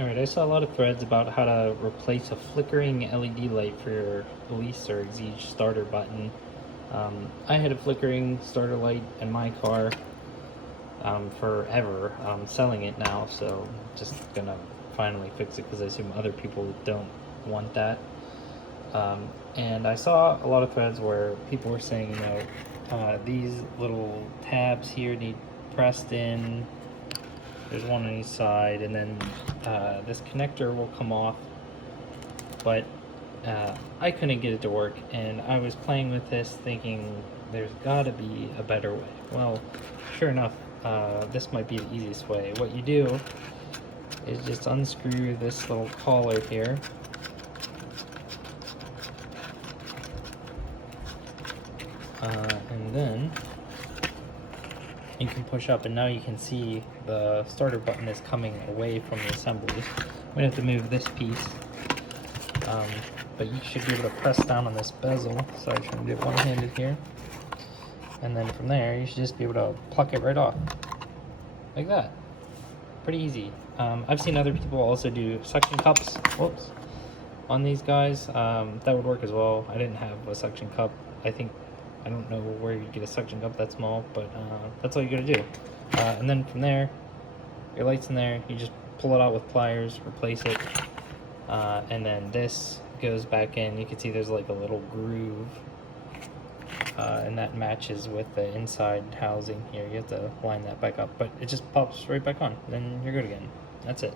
Alright, I saw a lot of threads about how to replace a flickering LED light for your Elise or Exige starter button. I had a flickering starter light in my car forever. I'm selling it now, so just gonna finally fix it because I assume other people don't want that. And I saw a lot of threads where people were saying, these little tabs here need pressed in. There's one on each side, and then this connector will come off, but I couldn't get it to work, and I was playing with this thinking there's gotta be a better way. Well, sure enough, this might be the easiest way. What you do is just unscrew this little collar here, and then you can push up, and now you can see the starter button is coming away from the assembly. I'm gonna have to move this piece, but you should be able to press down on this bezel. So I'm trying to do it one-handed here, and then from there you should just be able to pluck it right off, like that. Pretty easy. I've seen other people also do suction cups, whoops, on these guys. That would work as well. I didn't have a suction cup. I don't know where you get a suction cup that small, but that's all you gotta do. And then from there, your light's in there, you just pull it out with pliers, replace it, and then this goes back in. You can see there's like a little groove, and that matches with the inside housing here. You have to line that back up, but it just pops right back on, then you're good again. That's it.